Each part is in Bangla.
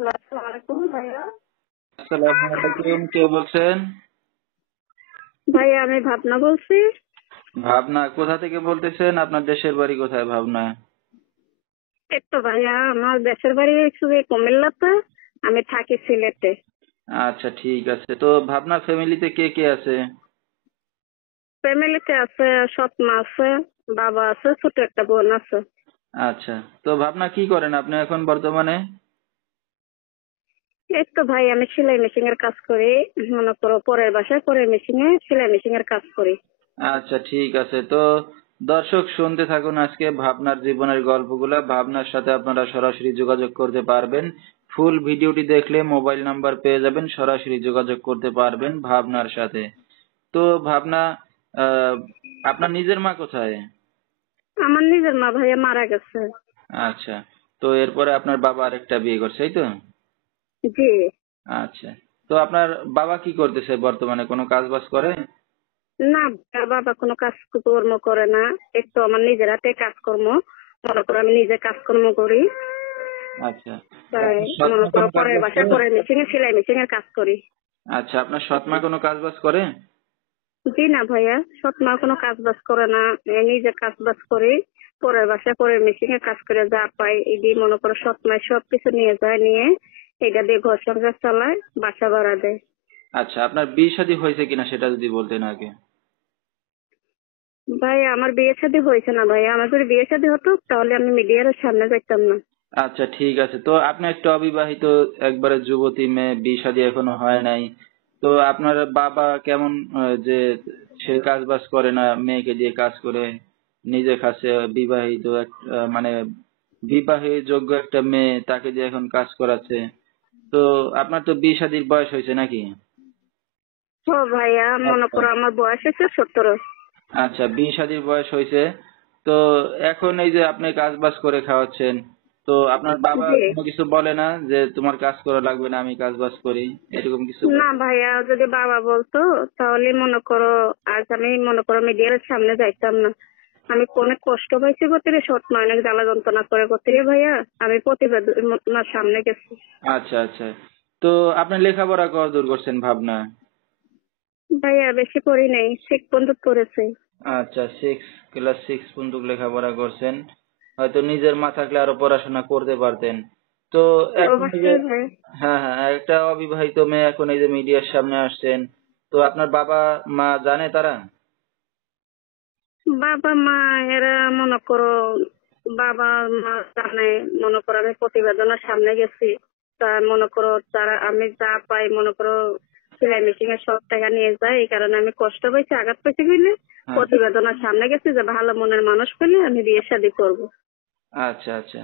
আসসালামু আলাইকুম ভাইয়া। আসসালামু আলাইকুম, কে বলছেন? ভাইয়া আমি ভাবনা বলছি। ভাবনা কোথা থেকে বলতেছেন? আপনার দেশের বাড়ি কোথায় ভাবনা? এই তো ভাইয়া আমার দেশের বাড়ি হচ্ছে কুমিল্লাতে, আমি থাকি সিলেটে। আচ্ছা, ঠিক আছে। তো ভাবনা ফ্যামিলিতে কে কে আছে? ফ্যামিলিতে আছে সৎ মা আছে, বাবা আছে, ছোট একটা বোন আছে। আচ্ছা, তো ভাবনা কি করেন আপনি এখন বর্তমানে? এই তো ভাই আমি সেলাই মেশিন এর কাজ করি। মনে করো পরের বাসায় পরের মেশিনে সেলাই মেশিন এর কাজ করি। আচ্ছা, ঠিক আছে। তো দর্শক শুনতে থাকুন আজকে ভাবনার জীবনের গল্পগুলা। ভাবনার সাথে আপনারা সরাসরি যোগাযোগ করতে পারবেন। ফুল ভিডিওটি দেখলে মোবাইল নাম্বার পেয়ে যাবেন, সরাসরি যোগাযোগ করতে পারবেন ভাবনার সাথে। তো ভাবনা, আহ আপনার নিজের মা কোথায়? আমার নিজের মা ভাইয়া মারা গেছে। আচ্ছা, তো এরপরে আপনার বাবা আরেকটা বিয়ে করছে, এই তো? জি। আচ্ছা, তো আপনার বাবা কি করতেছে বর্তমানে, কোনো কাজ বাজ করে? না ভাইয়া, বাবা কোনো কাজকর্ম করে না। একটু আমার নিজের হাতে কাজকর্ম, মনে করো আমি নিজে কাজকর্ম করি। আচ্ছা, তাই আপনার সৎ মনে মা করো কোনো কাজ পরের বাজ বাসায় করে? পরের মেশিনে সেলাই মেশিন এর কাজ করি। আচ্ছা, আপনার সৎ মা কোনো কাজ বাজ করে? জি না ভাইয়া, সৎ মা কোনো কাজ বাজ করে না। এই নিজে কাজ বাজ করি, পরের বাসায় পরের মেশিনে কাজ করে যা পাই এই দিয়ে মনে করো সৎ মাই সবকিছু নিয়ে যায়, নিয়ে এটা দিয়ে ঘর সংসার চালায়, বাসা ভাড়া দেয়। আচ্ছা, আপনার বিয়ে শাদী হয়েছে কিনা সেটা যদি বলতেন আগে। ভাই আমার বিয়ে শাদী হয়েছে না ভাইয়া, আমার যদি বিয়ে শাদী হতো তাহলে আমি মিডিয়ার সামনে যাইতাম না। আচ্ছা, ঠিক আছে। তো আপনি একটা অবিবাহিত একবারে যুবতী মেয়ে, বিয়ে শাদী এখনো হয় নাই। তো আপনার বাবা কেমন, যে সে কাজ বাজ করে না, মেয়েকে দিয়ে কাজ করে, নিজে খাচ্ছে, বিবাহিত মানে বিবাহের যোগ্য একটা মেয়ে, তাকে দিয়ে এখন কাজ করাচ্ছে। তো আপনার তো বিয়ে শাদীর বয়স হয়েছে নাকি? ও ভাইয়া মনে আচ্ছা, করো আমার বয়স হচ্ছে 17। আচ্ছা, বিয়ে শাদীর বয়স হয়েছে। তো এখন এই যে আপনি কাজ বাজ করে খাওয়াচ্ছেন, তো আপনার বাবা জি। কোনো কিছু বলে না যে তোমার কাজ করা লাগবে না, আমি কাজ বাজ করি, এরকম কিছু না বলে? ভাইয়া, যদি বাবা বলতো তাহলে মনে করো আজ আমি মনে করো মিডিয়ার সামনে যাইতাম না। আমি অনেক কষ্ট পাইছি করতে রে, সৎ মা অনেক জ্বালা যন্ত্রণা করে করতে রে ভাইয়া, আমি প্রতিবেদনার সামনে গেছি। আচ্ছা, আচ্ছা। তো আপনি লেখাপড়া কতদূর করছেন ভাবনা? ভাইয়া বেশি পড়ি নাই, ঠিক বন্ধু পড়েছে। আচ্ছা, ক্লাস 6 পর্যন্ত লেখাপড়া করছেন। হয়তো নিজের মা থাকলে আরো পড়াশোনা করতে পারতেন। তো এখন এই যে, অবশ্যই ভাই। হ্যাঁ হ্যাঁ, একটা অবিবাহিত মেয়ে এখন এই যে মিডিয়ার সামনে আসছেন, তো আপনার বাবা মা জানে তারা? বাবা মা এরা মনে করো, বাবা মা জানে, মনে করো আমি প্রতিবেদনের সামনে গেছি, তা মনে করো তারা আমি যা পাই মনে করো সেলাই মেশিন এর সব টাকা নিয়ে যায়, এই কারণে আমি কষ্ট পাইছি, আঘাত পাইছি বুঝলে। হ্যাঁ। প্রতিবেদনের সামনে গেছি যে ভালো মনের মানুষ পেলে আমি বিয়ে শাদী করবো। আচ্ছা, আচ্ছা।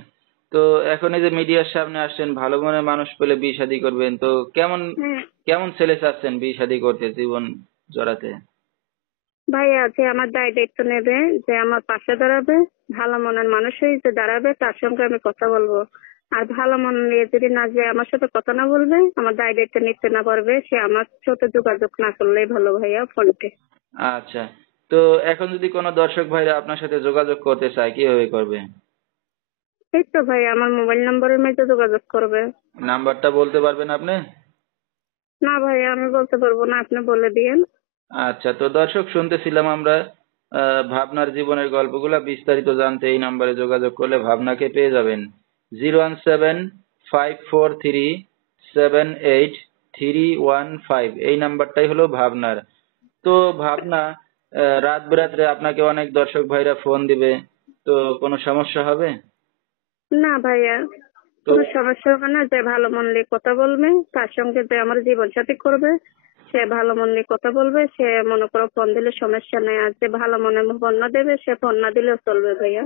তো এখন এই যে মিডিয়ার সামনে আসছেন, ভালো মনের মানুষ পেলে বিয়ে শাদী করবেন, তো কেমন হ্যাঁ কেমন ছেলে চাচ্ছেন বিয়ে শাদী করতে, জীবন জড়াতে? ভাইয়া, যে আমার দায় দায়িত্ব নেবে, যে আমার পাশে দাঁড়াবে, ভালো মনের মানুষ হয়ে যে দাঁড়াবে তার সঙ্গে আমি কথা বলবো। আর ভালো মন নিয়ে যদি না, যে আমার সাথে কথা না বলবে, আমার দায় দায়িত্ব নিতে না পারবে, সে আমার সাথে যোগাযোগ না করলেই ভালো ভাইয়া ফোনটে। আচ্ছা, তো এখন যদি কোনো দর্শক ভাইরা আপনার সাথে যোগাযোগ করতে চায় কিভাবে করবে? এই তো ভাই আমার মোবাইল নম্বরের মধ্যে যোগাযোগ করবে। নাম্বারটা বলতে পারবেন আপনি? না ভাইয়া আমি বলতে পারবো না, আপনি বলে দিয়েন। আচ্ছা, তো দর্শক শুনতেছিলাম আমরা ভাবনার জীবনের গল্পগুলা, বিস্তারিত জানতে এই নাম্বারে যোগাযোগ করলে ভাবনাকে পেয়ে যাবেন। 017-543-78-315, এই নাম্বারটাই হলো ভাবনার। তো ভাবনা, রাত বেরাত্রে আপনাকে অনেক দর্শক ভাইরা ফোন দিবে, তো কোনো সমস্যা হবে? না ভাইয়া, তো কোনো সমস্যা হবে না। যে ভালো মন দিয়ে কথা বলবে, তার সঙ্গে যে আমার জীবন সাথী করবে, সে ভালো মন দিয়ে কথা বলবে, সে মনে করো ফোন দিলে সমস্যা নেই। আর যে ভালো মনে ফোন না দেবে, সে ফোন না দিলেও চলবে ভাইয়া।